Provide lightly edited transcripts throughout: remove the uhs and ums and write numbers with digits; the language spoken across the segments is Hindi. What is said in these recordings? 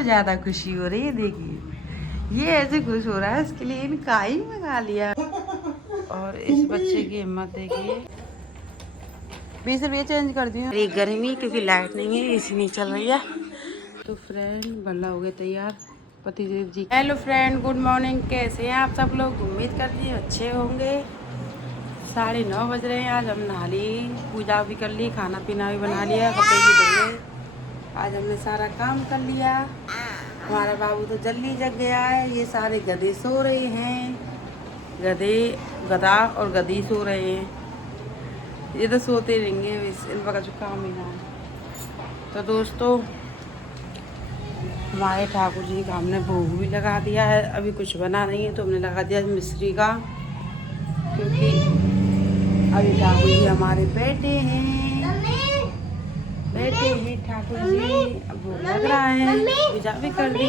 को ज्यादा खुशी हो रही है। देखिए ये ऐसे खुश हो रहा है, इसके लिए इनका ही मंगा लिया। और इस बच्चे की हिम्मत देखिए। 20 रुपये चेंज कर दिए। ये गर्मी क्योंकि लाइट नहीं है, एसी नहीं चल रही है। तो फ्रेंड बल्ला हो गए तैयार पतिदेव जी। Hello friend, good morning. कैसे हैं आप सब लोग? उम्मीद करती हैं अच्छे होंगे। 9:30 बज रहे हैं। आज हम नहा ली, पूजा भी कर ली, खाना पीना भी बना लिया, कपड़े भी धोए। आज हमने सारा काम कर लिया। हमारा बाबू तो जल्दी जग गया है। ये सारे गधे सो रहे हैं। गधा और गधी सो रहे हैं। ये तो सोते रहेंगे, इनका का जो काम ही ना है। तो दोस्तों हमारे ठाकुर जी का हमने भोग भी लगा दिया है। अभी कुछ बना नहीं है तो हमने लगा दिया मिश्री का, क्योंकि अभी ठाकुर जी हमारे बैठे हैं ठाकुर जी। अब भोग लग रहा है, पूजा भी कर दी।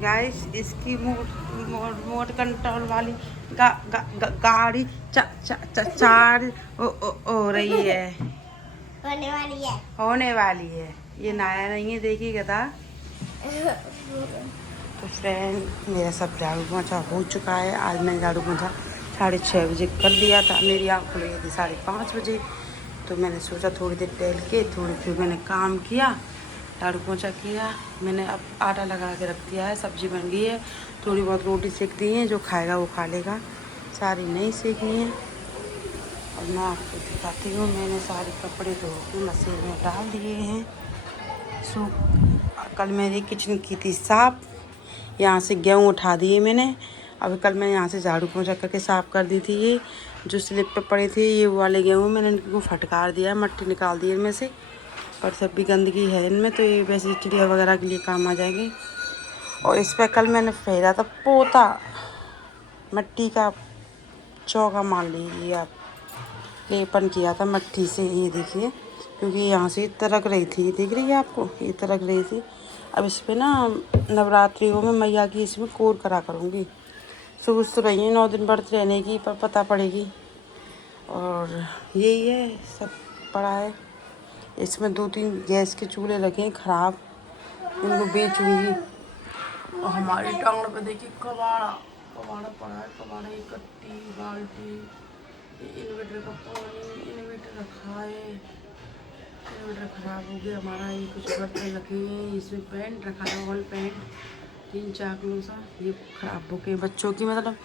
गाइस इसकी मोट कंट्रोल वाली गाड़ी चार्ज हो रही है, होने वाली है। ये नया नहीं है, देखिएगा था। तो फ्रेंड मेरा सब झाड़ू पोंछा हो चुका है। आज मैंने झाड़ू पोंछा 6:30 बजे कर दिया था। मेरी आँख खुल गई थी 5:30 बजे। तो मैंने सोचा थोड़ी देर टहल के फिर मैंने काम किया, झाड़ू पोंछा किया। मैंने अब आटा लगा के रख दिया है, सब्जी बन गई है। थोड़ी बहुत रोटी सेक दी है, जो खाएगा वो खा लेगा, सारी नहीं सेकी हैं। और मैं आपको दिखाती हूँ, मैंने सारे कपड़े धो के मशीन में डाल दिए हैं। कल मेरी किचन की थी साफ, यहाँ से गेहूँ उठा दिए मैंने। अभी कल मैं यहाँ से झाड़ू पोंछा करके साफ़ कर दी थी। ये जो स्लिप पे पड़े थे ये वाले गेहूँ मैंने इनको फटकार दिया, मट्टी निकाल दी इनमें से। और सब भी गंदगी है इनमें, तो ये वैसे चिड़िया वगैरह के लिए काम आ जाएंगे। और इस पर कल मैंने फेरा था पोता, मट्टी का चौका मान लीजिए आप, लेपन किया था मट्टी से। ये देखिए, क्योंकि यहाँ से तरक रही थी, दिख रही है आपको, ये तरक रही थी। अब इस पर ना नवरात्रियों में मैया की इसमें कोर करा करूँगी। सोच तो रही है 9 दिन व्रत रहने की, पर पता पड़ेगी। और यही है, सब पड़ा है। इसमें 2-3 गैस के चूल्हे रखे हैं ख़राब, इनको बेचूँगी। और हमारी टांगड़ पे देखिए कबाड़ा पड़ा है। कबाड़ा की कट्टी, बाल्टी, इन्वर्टर का पानी, इन्वर्टर रखा है। इन्वर्टर ख़राब हो गया हमारा। ये कुछ बर्तन रखे हैं, इसमें पेंट रखा है, ऑयल पेंट 3-4 किलो सा। ये ख़राब बुकें बच्चों की, मतलब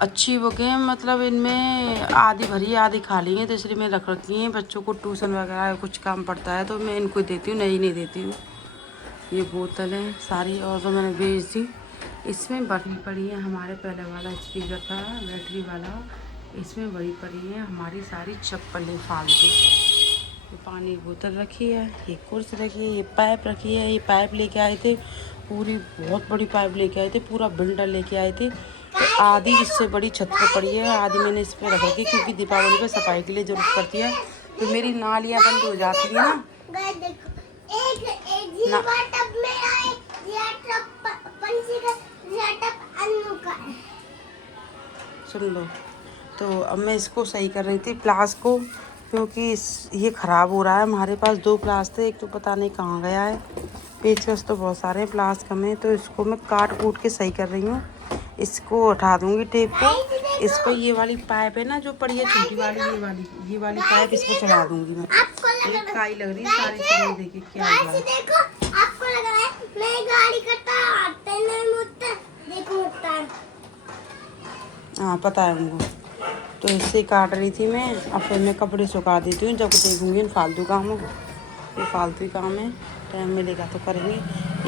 अच्छी बुकें, मतलब इनमें आधी भरी आधी खाली हैं, तो इसलिए मैं रख रखी हैं। बच्चों को ट्यूशन वगैरह कुछ काम पड़ता है तो मैं इनको देती हूँ, नहीं देती हूँ। ये बोतलें सारी और तो मैंने बेच दी। इसमें बड़ी पड़ी है, हमारे पहले वाला स्पीकर था बैटरी वाला, इसमें बड़ी पड़ी है हमारी सारी चप्पलें फालतू। ये पानी की बोतल रखी है, ये कुर्सी रखी है, ये पाइप रखी है। ये पाइप लेके आए थे, पूरी बहुत बड़ी पाइप लेके आए थे, पूरा बिल्डर लेके आए थे। तो आधी इससे बड़ी छत पर पड़ी है, आधी मैंने इस पर रख रखी, क्योंकि दीपावली पर सफाई के लिए ज़रूरत पड़ती है। तो मेरी नालियाँ बंद हो जाती हैं ना। सुन लो, तो अब मैं इसको सही कर रही थी प्लास को, क्योंकि ये ख़राब हो रहा है। हमारे पास 2 प्लास थे, एक तो पता नहीं कहाँ गया है। पेचकस तो बहुत सारे प्लास कम है, तो इसको मैं काट कूट के सही कर रही हूँ। इसको उठा दूँगी टेप को। इस पर ये वाली पाइप है ना जो पड़ी है छोटी वाली, ये वाली पाइप इस पर चढ़ा दूँगी मैं। एक काई लग रही है सारी चीज़ें, देखिए क्या हुआ है। हाँ पता है उनको। तो इससे काट रही थी मैं, और फिर मैं कपड़े सुखा देती हूँ जब देखूँगी इन फालतू कामों को। ये फालतू काम है, टाइम मिलेगा तो करेंगे।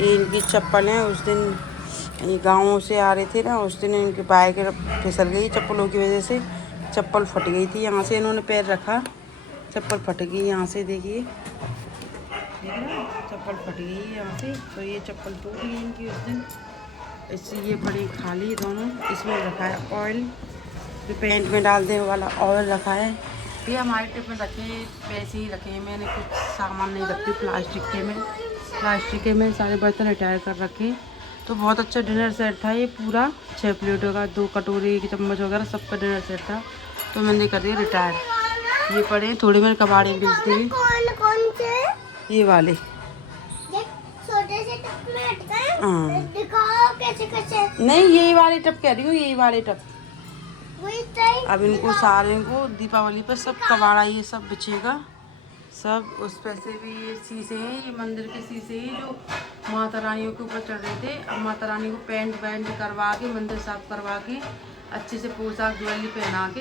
ये इनकी चप्पल है, उस दिन ये गाँव से आ रहे थे ना, उस दिन इनकी बाइक फिसल गई चप्पलों की वजह से। चप्पल फट गई थी, यहाँ से इन्होंने पैर रखा, चप्पल फट गई यहाँ से, देखिए चप्पल फट गई है यहाँ से। तो ये चप्पल टूट गई इनकी उस दिन, इससे ये बड़ी खाली दोनों। इसमें रखा है ऑयल, जो पेंट में डालने वाला ऑयल रखा है। ये हमारे टिप में रखे, वैसे ही रखे। मैंने कुछ सामान नहीं रखती प्लास्टिक के में सारे बर्तन रिटायर कर रखे। तो बहुत अच्छा डिनर सेट था ये पूरा, 6 प्लेटों का, 2 कटोरी, 1 चम्मच वगैरह सबका डिनर सेट था। तो मैंने कर दिया रिटायर। ये पड़े थोड़े मैंने कबाड़े बेच दिए, ये वाले हाँ दिखाओ कैसे कैसे। नहीं, यही वाले टप कह रही हूँ, यही वाले टप। वही चाहिए। अब इनको सारे को दीपावली पर सब कबाड़ा ये सब बिछेगा सब। उस पे से भी ये शीशे हैं, ये मंदिर के शीशे हैं जो माता रानियों के ऊपर चढ़ रहे थे। अब माता रानी को पेंट वेंट करवा के, मंदिर साफ करवा के, अच्छे से पोशाक ज्वेलरी पहना के,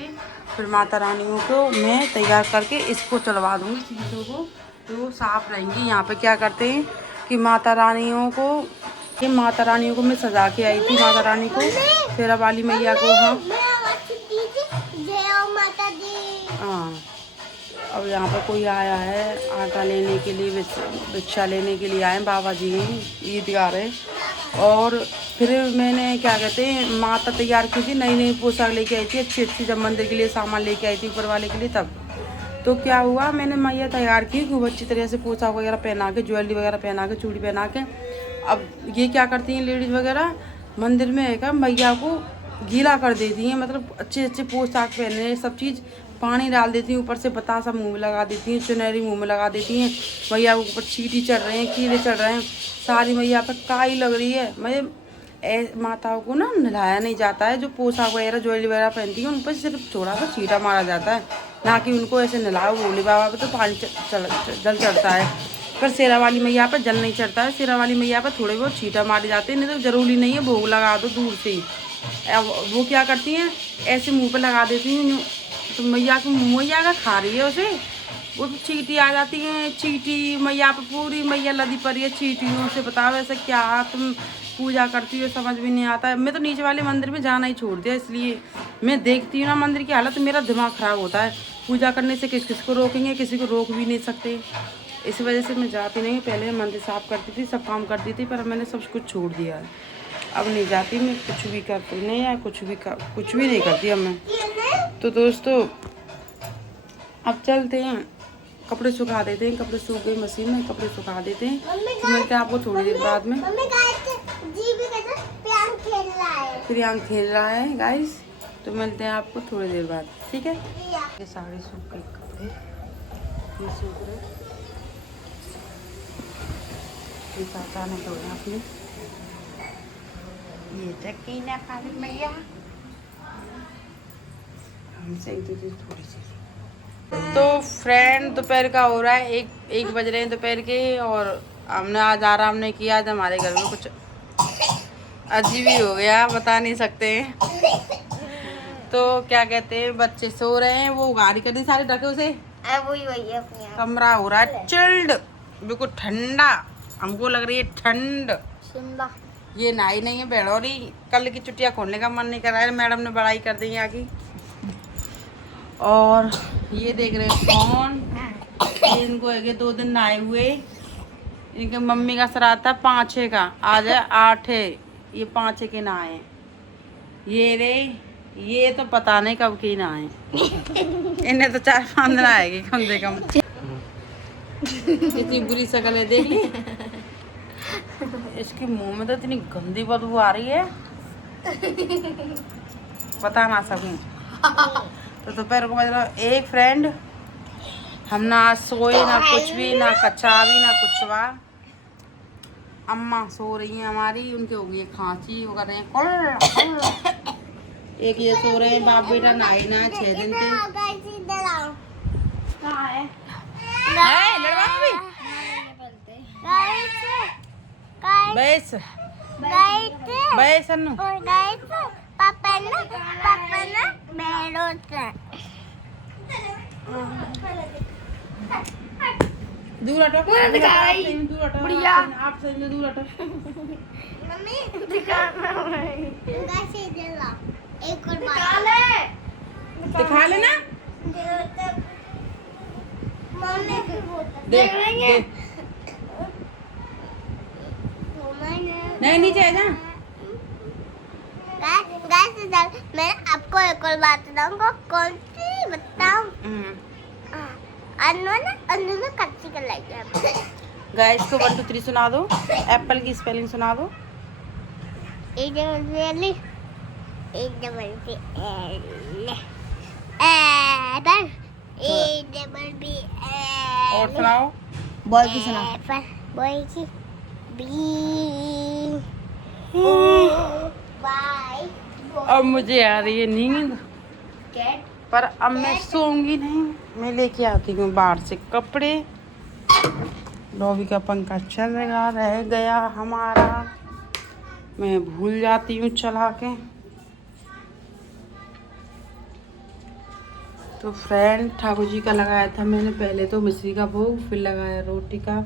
फिर माता रानियों को मैं तैयार करके इसको चढ़वा दूँगी शीशों को, तो वो साफ रहेंगी। यहाँ पे क्या करते हैं कि माता रानियों को मैं सजा के आई थी, माता रानी को, शेरा वाली मैया को। हाँ हाँ। अब यहाँ पर कोई आया है आटा लेने के लिए, भिक्षा लेने के लिए आए हैं बाबा जी, ईदगाह रहे। और फिर मैंने क्या कहते हैं माता तैयार की थी, नई नई पोशाक लेके आई थी अच्छी अच्छी, जब मंदिर के लिए सामान लेके आई थी ऊपर वाले के लिए। तब तो क्या हुआ, मैंने मैया तैयार की खूब अच्छी तरह से, पोशाक वगैरह पहना के, ज्वेलरी वगैरह पहना के, चूड़ी पहना के। अब ये क्या करती हैं लेडीज़ वगैरह, मंदिर में है मैया को गीला कर देती हैं, मतलब अच्छे अच्छे पोशाक पहने सब चीज़, पानी डाल देती हैं, ऊपर से बतासा मुंह में लगा देती हैं, चुनरी मुंह में लगा देती हैं। मैया के ऊपर चींटी चढ़ रहे हैं, कीड़े चढ़ रहे हैं, सारी मैया पर काई लग रही है। मैं माताओं को ना नहलाया नहीं जाता है, जो पोशाक वगैरह ज्वेलरी वगैरह पहनती हैं उन पर सिर्फ थोड़ा सा छींटा मारा जाता है, ना कि उनको ऐसे नहलाओ। भोले बाबा पे तो पानी जल चढ़ता है, पर शेरा वाली मैया पर जल नहीं चढ़ता है। शेरा वाली मैया पर थोड़े बहुत छींटा मारे जाते हैं, नहीं तो ज़रूरी नहीं है भोग लगा दो दूर से ही। वो क्या करती हैं ऐसे मुँह पर लगा देती हैं, तो मैया का खा रही है उसे, वो तो चींटी आ जाती है, चींटी मैया पर पूरी मैया लदी पड़ी है चींटियों से। बताओ ऐसा क्या तुम पूजा करती हो, समझ भी नहीं आता है। मैं तो नीचे वाले मंदिर में जाना ही छोड़ दिया, इसलिए मैं देखती हूँ ना मंदिर की हालत, मेरा दिमाग ख़राब होता है। पूजा करने से किस को रोकेंगे, किसी को रोक भी नहीं सकते, इस वजह से मैं जाती नहीं। पहले मंदिर साफ़ करती थी, सब काम करती थी, पर मैंने सब कुछ छोड़ दिया है, अब नहीं जाती मैं, कुछ भी करती नहीं है, कुछ भी नहीं करती अब मैं। तो दोस्तों अब चलते हैं, कपड़े सुखा देते हैं, कपड़े सूख गए मशीन में, कपड़े सुखा देते हैं, तो मिलते हैं आपको थोड़ी देर बाद में। प्रियांक खेल रहा है गाइस, तो मिलते हैं आपको थोड़ी देर बाद, ठीक है। ये साड़ी सूख गई, कपड़े ये सूख रहे, ये चाचा ने धोया अपने, ये चक्की ना खाली मैया हमसे थोड़ी सी। तो फ्रेंड दोपहर का हो रहा है, एक बज रहे हैं दोपहर के, और हमने आज आराम नहीं किया। आज हमारे घर में कुछ अजीब ही हो गया, बता नहीं सकते। तो क्या कहते हैं, बच्चे सो रहे हैं, वो गाड़ी कर दी सारे ढके उसे, वही कमरा हो रहा है चिल्ड, बिल्कुल ठंडा, हमको लग रही है ठंड। ये नाई नहीं है बेड़ौरी, कल की छुट्टियाँ खोलने का मन नहीं कर रहा है, मैडम ने बड़ाई कर दी यहाँ की। और ये देख रहे हैं फोन, ये इनको है 2 दिन नहाए हुए, इनके मम्मी का श्राद्ध था 5-6 का, आज है 8 है, ये 5-6 के नहाए। ये रे ये तो पता नहीं कब के नहाए, इन्हें तो 4-5 दिन आएगी कम से कम। इतनी बुरी शक्ल है देख ली, इसके मुंह में तो इतनी गंदी बदबू आ रही है, बता ना सकूं। तो दोपहर को मतलब एक फ्रेंड, हम ना सोए ना कुछ भी, ना कच्चा भी ना कुछ हुआ। अम्मा सो रही हैं हमारी, उनके हो गई खांसी, वो कर रहे हैं एक ये सो रहे हैं बाप बेटा, नहाए ना 6 दिन के। बैस बैस अन्नू, पापा ना दूर हटो, दूर हटो, बढ़िया आप से दूर हटो। मम्मी दिखा एक और बात दिखा लेना, देख नहीं नीचे आ जा। मैं आपको एक और बात बताऊंगा, कौन सी बताऊं? अन्नू ने कच्ची कर लाई है। गाइस को 1 2 3 सुना दो, एप्पल की स्पेलिंग सुना दो। एप्पल, और सुनाओ, बॉय की सुनाओ, बॉय की बी बाय अब मुझे आ रही है नींद, कैट पर अब मैं सोऊंगी नहीं। मैं लेके आती हूँ बाहर से कपड़े। लॉबी का पंखा चलेगा रह गया हमारा, मैं भूल जाती हूँ चला के। तो फ्रेंड ठाकुर जी का लगाया था मैंने पहले तो मिश्री का भोग, फिर लगाया रोटी का।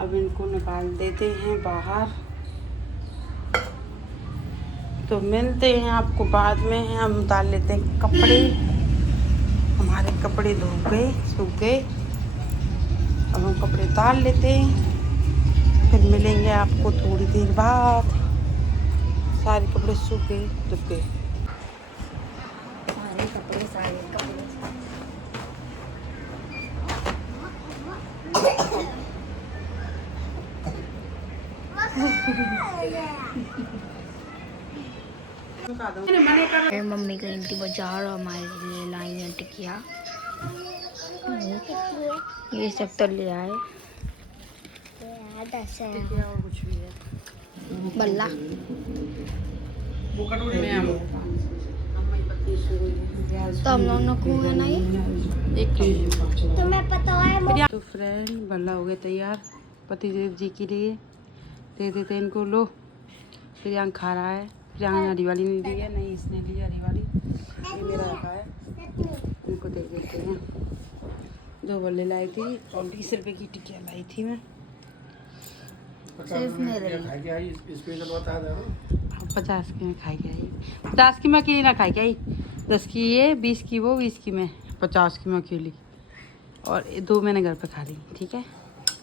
अब इनको निकाल देते हैं बाहर। तो मिलते हैं आपको बाद में। हम उतार लेते हैं कपड़े। हमारे कपड़े धो गए, सूख गए। अब हम कपड़े उतार लेते हैं, फिर मिलेंगे आपको थोड़ी देर बाद। सारे कपड़े सूख गए, धुल गए। सारे कपड़े मम्मी गई थी बाजार और हमारे लिए लाई हैं टिकिया। ये सब तो ले आए। कुछ भी है बल्ला तो हम लोगों को है ना ये तुम्हें पता है। तो फ्रेंड बल्ला हो गया तैयार पति देव जी के लिए। दे देते इनको। लो प्रियांक खा रहा है। प्रियांक ने हरी वाली नहीं दी है, नहीं इसने ली हरी वाली, ये मेरा रखा है। इनको दे देते हैं। 2 बल्ले लाई थी और 20 रुपए की टिकिया लाई थी मैं। सिर्फ मेरे लिए। 50 की मैं खाई के आई। 50 की मैं अकेली ना खाई के आई। 10 की ये, 20 की वो, 20 की मैं, 50 की मैं अकेली। और 2 मैंने घर पे खा ली। ठीक है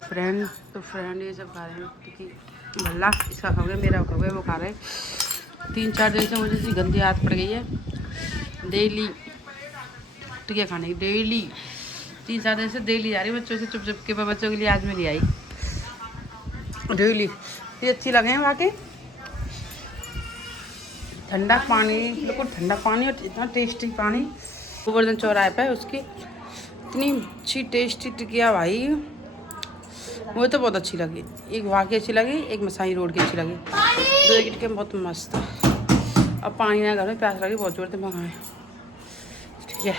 फ्रेंड। तो फ्रेंड ये सब खा रहे हैं क्योंकि भल्ला इसका खा गया, मेरा खा गया, वो खा रहे। 3-4 दिन से मुझे इसी गंदी आदत पड़ गई है डेली टिकिया खाने की। डेली 3-4 दिन से डेली जा रही है बच्चों से चुप चुप के। बच्चों के लिए आज मेरी आई डेली। ये अच्छी लगे हैं वाकई। ठंडा पानी, बिल्कुल ठंडा पानी और इतना टेस्टी पानी। गोवर्धन चौराहे पे उसकी इतनी अच्छी टेस्टी टिकिया भाई, मुझे तो बहुत अच्छी लगी। एक वहाँ की अच्छी लगी, एक मसाई रोड की अच्छी लगी। 2 की टिकिया बहुत मस्त है। अब पानी ना घर में प्यास लगी बहुत जोर से मंगाए। ठीक है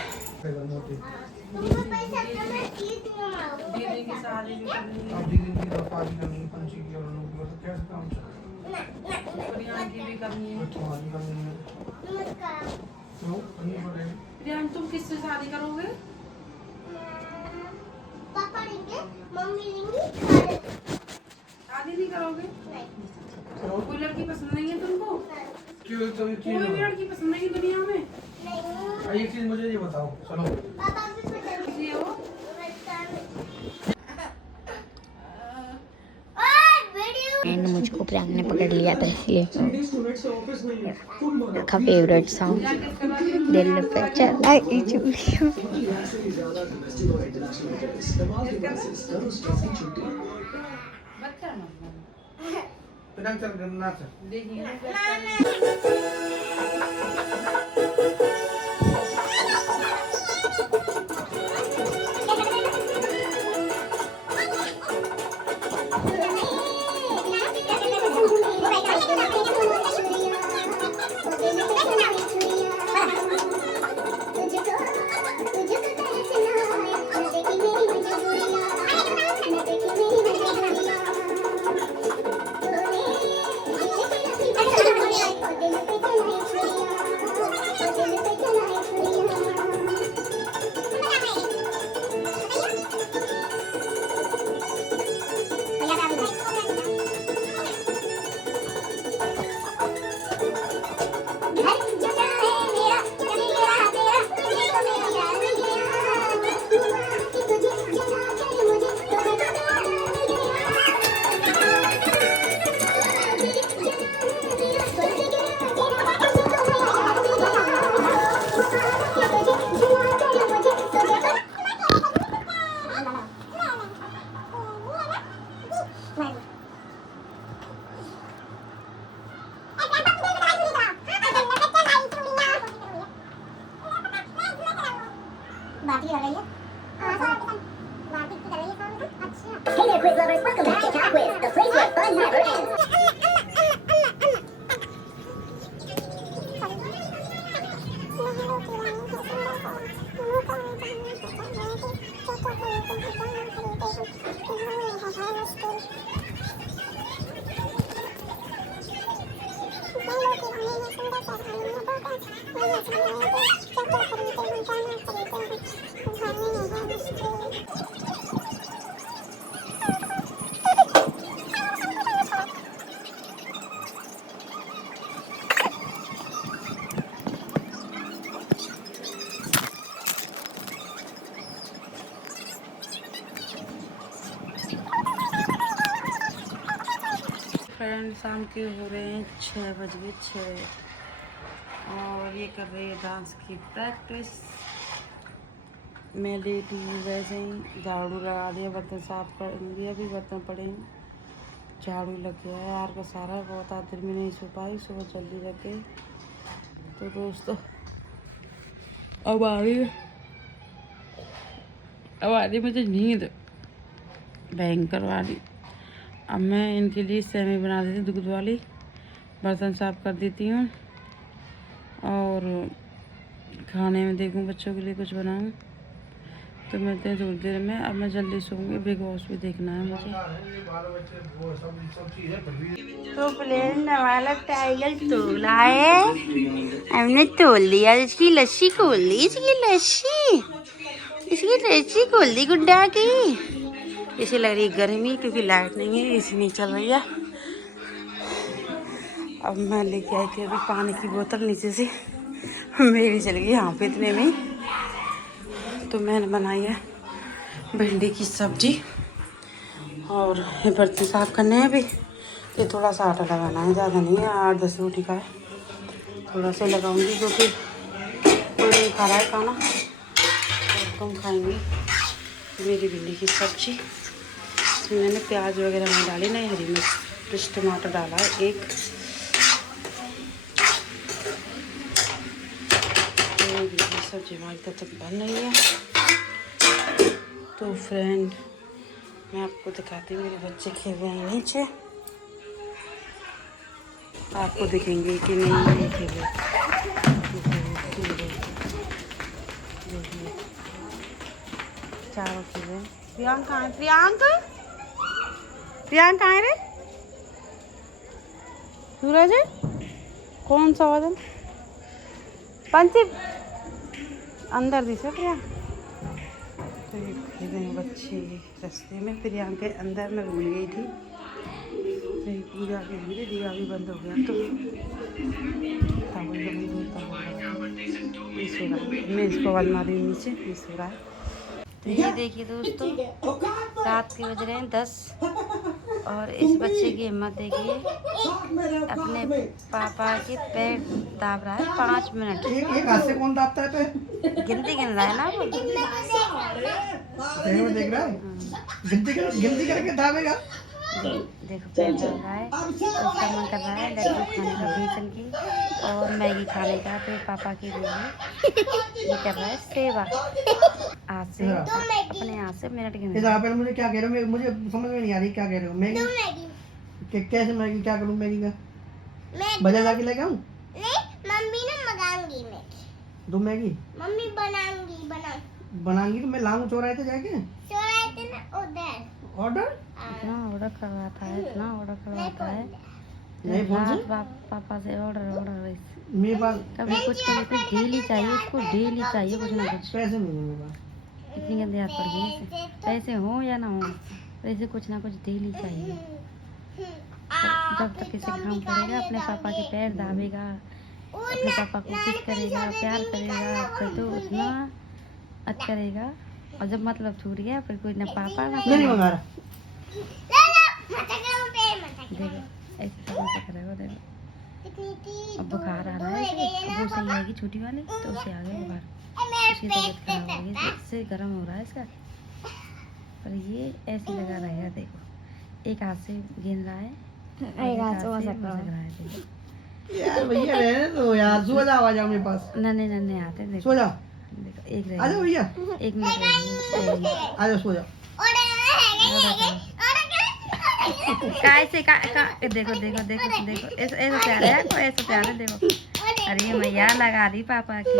तुम किससे शादी करोगे? पापा लेंगे, मम्मी लेंगी। शादी नहीं करोगे? नहीं। कोई लड़की पसंद नहीं है तुमको? क्यों तो कोई भी लड़की पसंद नहीं है दुनिया में? नहीं। एक चीज मुझे ये बताओ। चलो पापा भी पसंद ये हो एंड मुझको प्रियांक ने पकड़ लिया था इसलिए का फेवरेट सॉन्ग दिल पे चलाई चूड़ियों। बच्चा चल गन्ना से देखिए फ्रेंड शाम के हो रहे हैं 6:06 और ये कर रही है डांस की प्रैक्टिस। मैं लेटी हूँ वैसे ही, झाड़ू लगा दिया, बर्तन साफ कर दिया, भी बर्तन पड़े हैं, झाड़ू लग गया है यार का सारा। बहुत आखिर में नहीं सो पाई, सुबह जल्दी लग गई। तो दोस्तों अब आ रही मुझे नींद भयंकर वाली। अब मैं इनके लिए सेवई बना देती हूँ दूध वाली, बर्तन साफ कर देती हूँ और खाने में देखूँ बच्चों के लिए कुछ बनाऊँ। तो मिलते हैं थोड़ी देर में। अब मैं जल्दी सोऊंगी, बिग बॉस भी देखना है मुझे। तो प्लेन वाला टाइगर तोला है, हमने तोल लिया। इसकी लस्सी खोल ली, इसकी लस्सी खोल दी गुड्डा की। इसे लग रही है गर्मी क्योंकि लाइट नहीं है, एसी नहीं चल रही है। अब मैं लेके आई थी अभी पानी की बोतल नीचे से, मेरी चल गई यहाँ पे इतने में। तो मैंने बनाई है भिंडी की सब्जी और ये बर्तन साफ करने हैं अभी। ये थोड़ा सा आटा लगाना है, ज़्यादा नहीं है, 8-10 रोटी का है। थोड़ा सा लगाऊंगी क्योंकि कोई नहीं खा रहा है खाना, और कम खाएंगे। मेरी भिंडी की सब्जी, इसमें मैंने प्याज वगैरह नहीं डाली, नहीं हरी मिर्च, टमाटर डाला है एक। सब्जी हमारी तब तक बन रही है। तो फ्रेंड मैं आपको दिखाती हूँ, मेरे बच्चे खेल रहे हैं नीचे, आपको दिखेंगे कि नहीं नहीं खेले। चारों खेल। प्रियांक कहाँ है? प्रियांक कहाँ है रे? सूरज है? कौन सा वजन? पंची अंदर दिशा प्रियांक। तो ये खेल रहे हैं बच्चे रास्ते में। प्रियांक के अंदर मैं भूल गई थी, तो पूजा के लिए दिया भी बंद हो गया। तो मैं इसको आवाज मारी नीचे, ये सो रहा है। तो ये देखिए दोस्तों, रात के बज रहे हैं 10 और इस बच्चे की हिम्मत देखिए, अपने पापा के पैर दाब रहा है 5 मिनट। एक हाथ से कौन दाबता है पैर? गिनती गिन रहा है ना वो। देख रहा है, गिनती करके दाबेगा। देखो पैर दाब रहा है, उसका मन कर रहा है लड्डू खाने का, बेसन की और मैगी खाने का। तो पापा की ये कर रहा है सेवा, हाथ से अपने हाथ से मिनट गिन रहा है। मुझे क्या कह रहे हो? मुझे समझ में नहीं आ रही क्या कह रहे हो। मैगी कैसे? मैगी क्या करूँ? मैगी का बाजार जाके लेके आऊँ? नहीं, मम्मी ने मंगाऊंगी मैं। 2 मैगी मम्मी बनाऊंगी तो मैं लाऊं चौराहे पे जाके। चौराहे पे ना उधर ऑर्डर इतना ऑर्डर करवाता है, इतना ऑर्डर करवाता है। नहीं फोन से पापा से ऑर्डर मेरे पास कभी कुछ डेली चाहिए, उसको डेली चाहिए कुछ ना कुछ। पैसे नहीं है मेरे पास। इतनी गंदी आदत पड़ गई है, पैसे हो या ना हो, पैसे कुछ ना कुछ डेली चाहिए। जब तक इसे काम करेगा, अपने पापा के पैर दाबेगा, अपने पापा को किस करेगा, प्यार करेगा, फिर तो उतना अच्छा करेगा। और जब मतलब छूट गया फिर कोई ना पापा ना नहीं मंगा रहा। देखो ऐसे तमाशा करेगा। देखो अब बुखार आ रहा है, वो सही आएगी छोटी वाली, तो उसे आ गया बुखार, उसकी तबीयत खराब हो गई, इससे गर्म हो रहा है इसका। पर ये ऐसे लगा रहेगा। देखो एक हाथ से गिन रहा है, एक हाथ से मसक रहा है। देखो यार भैया रहने दो यार, सो जाओ, आ जाओ मेरे पास। नन्हे आते हैं। देखो सो जाओ, देखो एक आ जाओ भैया, एक मिनट रहिए। आ जाओ, सो जाओ। कैसे देखो देखो देखो देखो ऐसे प्यार है आपको, ऐसे प्यार है। देखो अरे मैया लगा दी पापा की,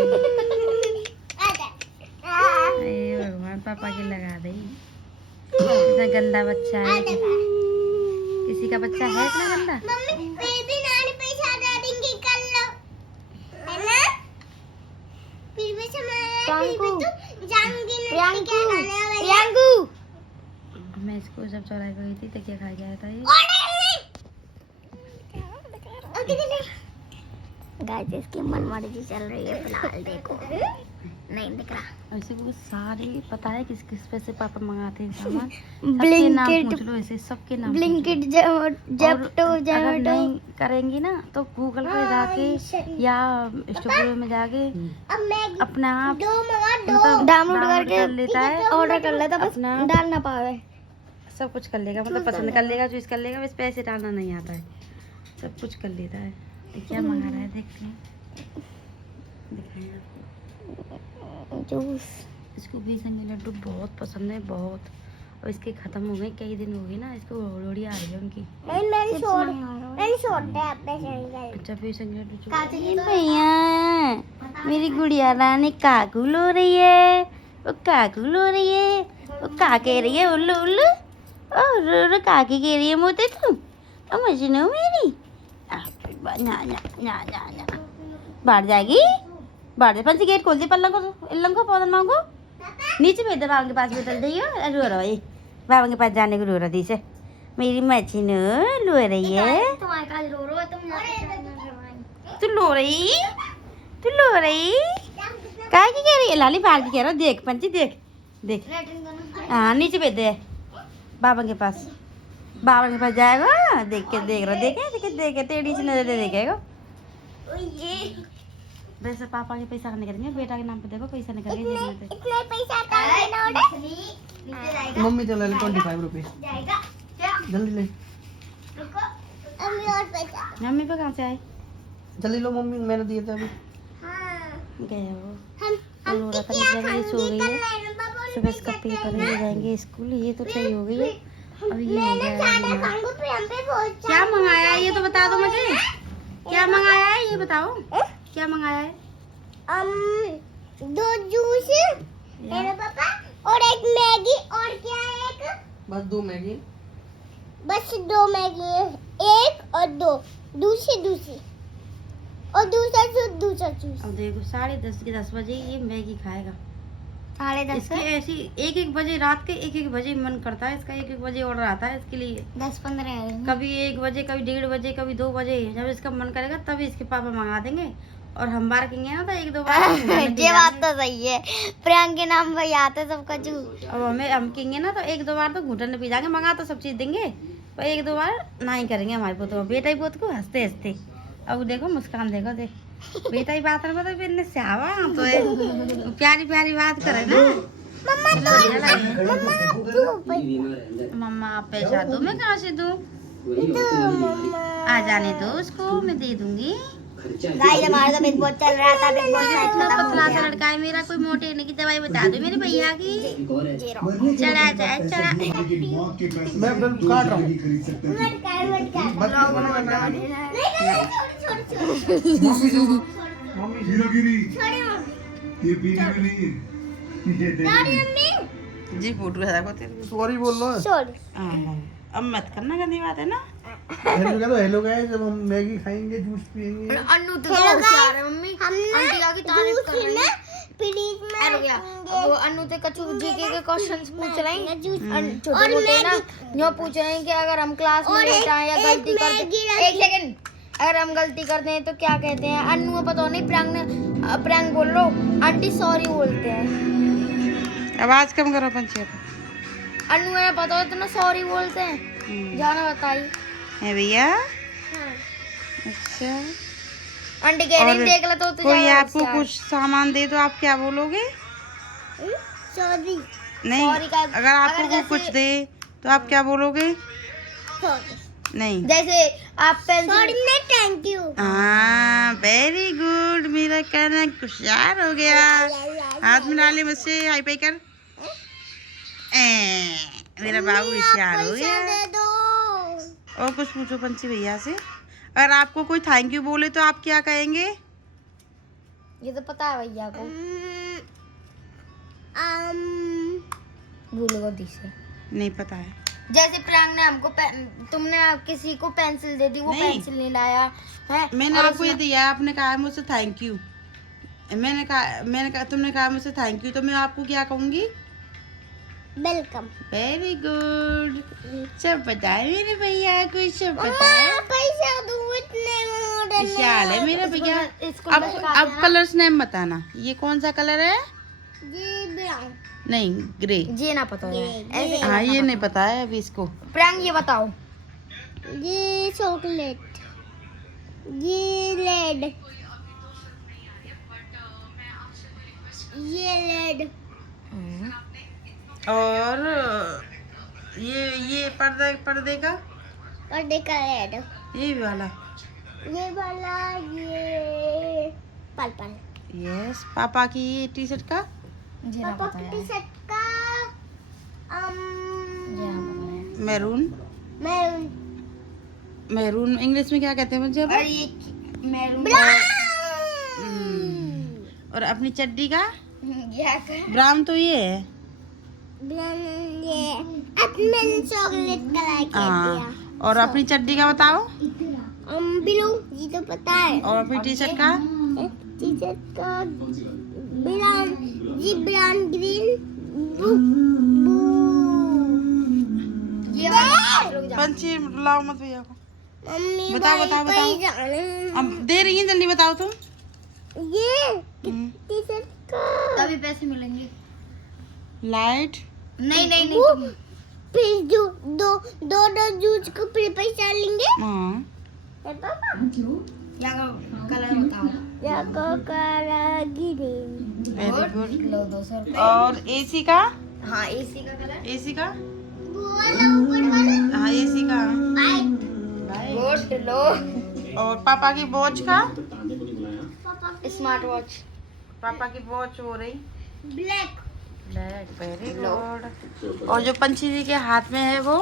अरे भगवान पापा की लगा दी। इतना गंदा बच्चा है, किसी का बच्चा है इतना गंदा? प्रियांकू मैं इसको जब चौराहे पर गई थी तकिया खा गया था ये। गाइस इसकी मनमर्जी चल रही है फिलहाल, देखो नहीं दिख रहा। ऐसे को सारे पता है किस किस पे से पापा मंगाते हैं सामान, सबके नाम पूछ लो, ऐसे सबके नाम ब्लिंकिट, जेप्टो, अगर नहीं करेंगी ना तो गूगल पे जाके या स्टोर में जाके अपने आप डाउनलोड करके लेता है, ऑर्डर कर लेता, बस अपना डाल ना पावे, सब कुछ कर लेगा, मतलब पसंद कर लेगा, चूज कर लेगा, बस पैसे डालना नहीं आता है, सब कुछ कर लेता है। तो क्या मंगा रहा है देखते हैं, दिखाएं आपको। जूस। इसको बेसन के लड्डू बहुत पसंद है, बहुत, और इसके खत्म हो गए, कई दिन हो गए ना, इसको लोड़ी आ रही है उनकी। अच्छा बेसन के लड्डू भैया, मेरी गुड़िया रानी काकुल हो रही है, वो काकुल हो रही है, वो का कह रही है, उल्लू उल्लू, और काकी कह रही है मोते तू, और मजनू मेरी बाहर जाएगी, बाहर जा, पंची गेट खोल दी, पल्ला को इल्लम को पौधन मांगो, नीचे भेज दे, बाबा के पास बैठल जाइयो, रो रहा है बाबा के पास जाने को, रो रही से मेरी मछली लो रही है, तू लो रही, तू लो रही, क्या की कह रही है, लाली बाहर की कह रहा, देख पंची देख देख, हाँ नीचे भेज दे बाबा के पास, बाबा के पास जाएगा, देख के देख रहा, देखे टेढ़ी सी नजर देखेगा। वैसे पापा के पैसा निकलेंगे, बेटा के नाम पे देखो पैसा निकलेंगे जेब में। मम्मी चला ले 25 रुपए, जल्दी ले। मम्मी पे कहाँ से आए? जल्दी लो मम्मी, मैंने दिए थे अभी। गया वो रोरा का निकला, ये सो गई है, सुबह इसका पेपर है, जाएंगे स्कूल, ये तो सही हो गई है। अब ये हो गया, क्या मंगाया है ये तो बता दो मुझे, क्या मंगाया है ये बताओ, क्या मंगाया है? 2 जूस मेरे पापा, और एक मैगी, और क्या है एक, बस 2 मैगी, बस 2 मैगी, 1 और 2 दूसरी और दूसरा जूस। अब देखो 10:30 के 10 बजे ये मैगी खाएगा, 10:30 इसके ऐसी 1-1 बजे रात के 1-1 बजे मन करता है इसका, 1-1 बजे ऑर्डर आता है इसके लिए, 10-15 कभी 1 बजे, कभी 1:30 बजे, कभी 2 बजे, जब इसका मन करेगा तभी इसके पापा मंगा देंगे, और हम बार कहेंगे ना तो 1-2 बार ये बात तो सही है, प्रियांक के नाम पर आता है सबका जूस, अब हम कहेंगे ना तो 1-2 बार तो घुटन पी जाएंगे, मंगा तो सब चीज़ देंगे, पर 1-2 बार ना ही करेंगे हमारे पोत को, बेटा ही पोत को हंसते हंसते। अब देखो मुस्कान देखो, देख बेटा ही बात है, तो स्यावा तो है, प्यारी प्यारी बात करे ना, मम्मा आप पैसा दो, मैं कहाँ से दूँ, आ जाने दो उसको, मैं दे दूंगी। गाइस हमारा तो बिग बॉस चल रहा था, बिग बॉस इतना पतला सा लड़का है मेरा, कोई मोटे नहीं की दवाई बता दो मेरे भैया की, चढ़ा जाए चढ़ा। मैं बिल काट रहा हूँ, जी फोटो है देखो तेरे, सॉरी बोल लो। अब मत करना, गंदी बात है ना। हेलो कह दो, हेलो गाइस, जब हम मैगी खाएंगे, जूस पियेंगे। अन्नू तो होशियार है मम्मी, आंटी आगे तारीफ कर रही है, प्लीज मैं रुक गया, वो अन्नू से कछु जीके के क्वेश्चंस पूछ रहे हैं, छोटे मोटे ना, जो पूछ रहे हैं कि अगर हम क्लास में लेट आए या गलती कर दे, 1 सेकंड, अगर हम गलती करते हैं तो क्या कहते हैं? अन्नू को पता नहीं, प्रैंक बोल लो, आंटी सॉरी बोलते हैं। आवाज कम करो पंचायत, अन्नू है पता हो तो ना सॉरी बोलते हैं, जाना बताइए है भैया। अच्छा आंटी कह रही और देख लो तो कोई आपको कुछ सामान दे तो आप क्या बोलोगे? सॉरी नहीं, अगर आपको कोई कुछ दे तो आप क्या बोलोगे? नहीं, जैसे आप पेंसिल, थैंक यू, हाँ वेरी गुड, मेरा कहना होशियार हो गया। हाथ मिला ले मुझसे, हाई फाई कर, मेरा बाबू होशियार हो गया। और कुछ पूछो पंची भैया से, अगर आपको कोई थैंक यू बोले तो आप क्या कहेंगे? ये तो पता है भैया को, भूल गई से नहीं पता है। जैसे प्रैंक ने हमको तुमने किसी को पेंसिल दे दी, वो नहीं। पेंसिल नहीं लाया है, मैंने आपको ये दिया, आपने कहा है मुझसे थैंक यू, मैंने कहा तुमने कहा मुझसे थैंक यू, तो मैं आपको क्या कहूँगी? वेलकम। Very good. सब बताए मेरे भैया को, सब बताए। पैसा दो इतने शाल है मेरा भैया। अब कलर्स नेम बताना, ये कौन सा कलर है? ये ब्राउन। नहीं, ग्रे। ये ना पता है ऐसे। हाँ, ये नहीं पता है अभी इसको। प्रियांक ये बताओ। ये चॉकलेट, ये रेड, ये रेड, और ये पर्दे का पर्दे का रेड, ये वाला। ये वाला, ये पर्पल। यस। पापा की ये टी शर्ट का? पापा की टी शर्ट का मैरून। मैरून। मैरून इंग्लिश में क्या कहते हैं मुझे? और ये मैरून। और अपनी चड्डी का? ये ब्राउन तो ये है। ये अपने चॉकलेट कलर का हाँ। और अपनी चड्डी का बताओ? ब्लू, ये तो पता है। और अपनी टी शर्ट का? टी शर्ट का ब्राउन, ये ब्राउन, ग्रीन, पंछी लाओ मत भैया को। मम्मी बताओ। अब दे रही हैं, जल्दी बताओ तुम। ये टी शर्ट का तभी पैसे मिलेंगे। लाइट। नहीं तुम फिर दो जूस को फिर पैसा लेंगे। हाँ। या कलर बताओ। या कलर ग्रीन। Very good. लो 200 रुपए। और एसी का? हाँ, एसी का कलर। एसी का? वो वाला ऊपर वाला। हाँ, एसी का। गुड लो। और पापा की वॉच का? Smart watch. पापा की वॉच हो रही ब्लैक। Very good. और जो पंछी जी के हाथ में है वो?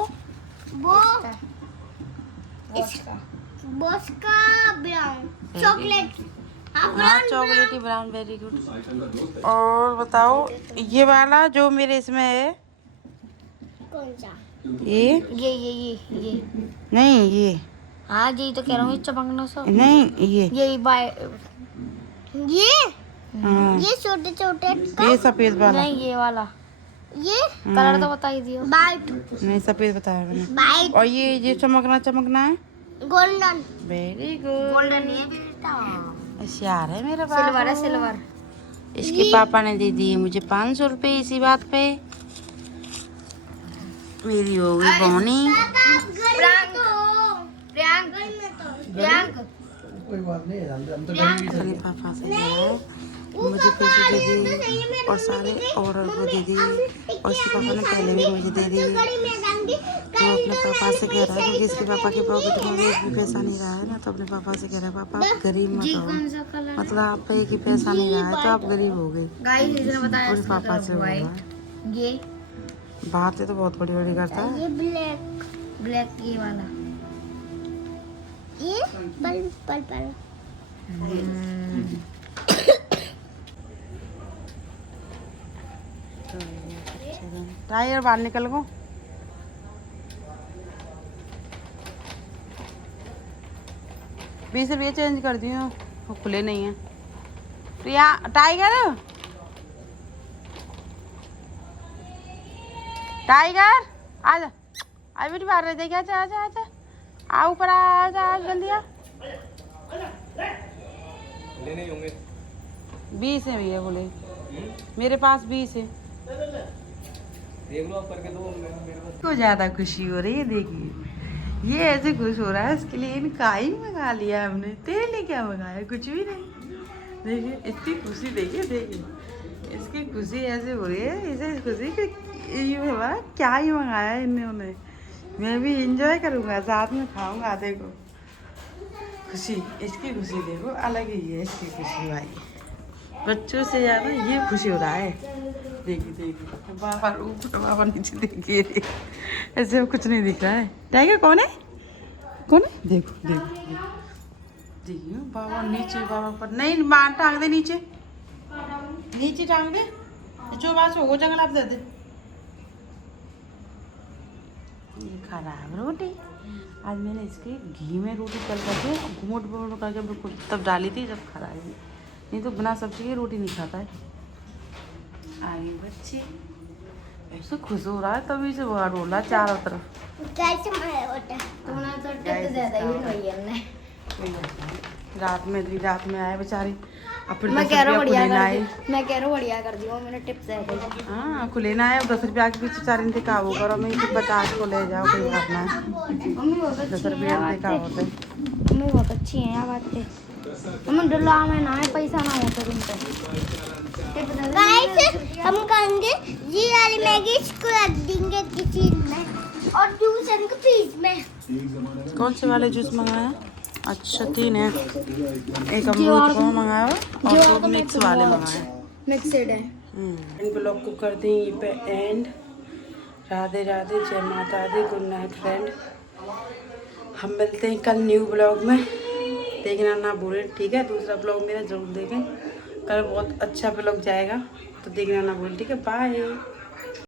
बॉस का ब्राउन चॉकलेट। हाँ, चॉकलेटी ब्राउन। Very good. और बताओ ये वाला जो मेरे इसमें है? कौन सा? ये नहीं, ये हाँ जी, तो कह रहा हूँ चमकना सा। नहीं, ये बाय ये हाँ, ये छोटे छोटे ये सफेद वाला। नहीं, ये वाला। ये कलर तो बता ही दियो। वाइट। नहीं, सफेद बताया मैंने। वाइट। और ये चमकना है? गोल्डन। Very good. गोल्डन नहीं है बेटा, होशियार है मेरा सिल्वर बाबू। है, सिल्वर। इसके पापा ने दे दिए मुझे 500 रुपए इसी बात पे। मेरी हो गई बोनी। प्रियांक कोई बात नहीं, हम तो अपने पापा से कहा मुझे पैसे दे दिए और सारे ऑर्डर को दे दिए, और इसके पापा ने पहले भी मुझे दे दिए। तो अपने पापा से कह रहा है क्योंकि इसके पापा के पॉकेट में एक भी पैसा नहीं रहा है ना, तो अपने पापा से कह रहा है पापा आप गरीब मत हो, मतलब आपका एक ही पैसा नहीं रहा है तो आप गरीब हो गए। गाइस इसने बताया और इसका पापा से कलर बोल रहा है। व्हाइट। ये बातें तो बहुत बड़ी बड़ी करता है। ये ब्लैक ये वाला। ये पर्पल। टायर बाहर निकल गो। ₹20 चेंज कर दियो, वो खुले नहीं है। प्रिया टाइगर आजा, आ बेटी बाहर रह जाएगी। आजा आजा आजा, आ ऊपर आजा, जल्दी आ। लेने होंगे 20 है भैया बोले, मेरे पास 20 है। देख लो आप करके दो मेरे को। तो ज़्यादा खुशी हो रही है, देखिए ये ऐसे खुश हो रहा है, इसके लिए इनका ही मंगा लिया हमने। तेरे लिए क्या मंगाया? कुछ भी नहीं। देखिए इसकी खुशी, देखिए इसकी खुशी ऐसे हो रही है, इसे खुशी कि ये बाबा क्या ही मंगाया इन्होंने। मैं भी इंजॉय करूँगा, साथ में खाऊंगा। देखो खुशी, इसकी खुशी देखो अलग ही है इसकी खुशी भाई। बच्चों से ज़्यादा ये खुशी हो रहा है। देखिए बाबा ऊपर, बाबा नीचे, देखिए ऐसे कुछ नहीं दिख रहा है। टाइगर कौन है? देखो देखिए बाबा नीचे, बाबा पर नहीं, बाहर टांग दे, नीचे टांग दे, जो बात हो जंगल आप दे दे। ये खराब रोटी आज मैंने इसके घी में रोटी तल करके घूमट करके बिल्कुल तब डाली थी, जब खराब नहीं तो बिना सब्जी की रोटी नहीं खाता है। आगे बच्चे ऐसे खुश हो रहा है तभी से वो रोला चारों तरफ। तुमने तो टिप ज्यादा ही हुई है ने। रात में आए बेचारी। अब फिर मैं 10 कह रहा हूँ रुपया बढ़िया खुले ना कर आए। दी, मैं कह रहा हूँ बढ़िया कर दी वो मैंने टिप्स है भाई। हाँ खुले ना आए 10 रुपया के पीछे 4 इंतज़ाम काबू करो। मैं तो 50 को ले जाओ कोई बात ना है। मम्मी बहुत 10 अच्छी रुपया है इंतज़ाम का होते हैं। मम्मी बहुत अच्छी है यार बातें। मम्मी डुला में ना है पैसा ना होता तुम पे। गाइस हम कहेंगे ये वाली मैगी इसको रख देंगे किसी में और जूस इनको फ्रीज में। कौन से वाले जूस मंगाया? अच्छा 3 है, एक अमरूद को मंगाया और 2 मिक्स वाले मंगाए। मिक्सड है। इन ब्लॉग को कर दें ये पे एंड। राधे राधे, जय माता दी, गुड नाइट फ्रेंड। हम मिलते हैं कल न्यू ब्लॉग में। देखना ना भूलें, ठीक है? दूसरा ब्लॉग मेरा जरूर देखें, कल बहुत अच्छा ब्लॉग जाएगा तो देखना ना भूलें, ठीक है? बाय।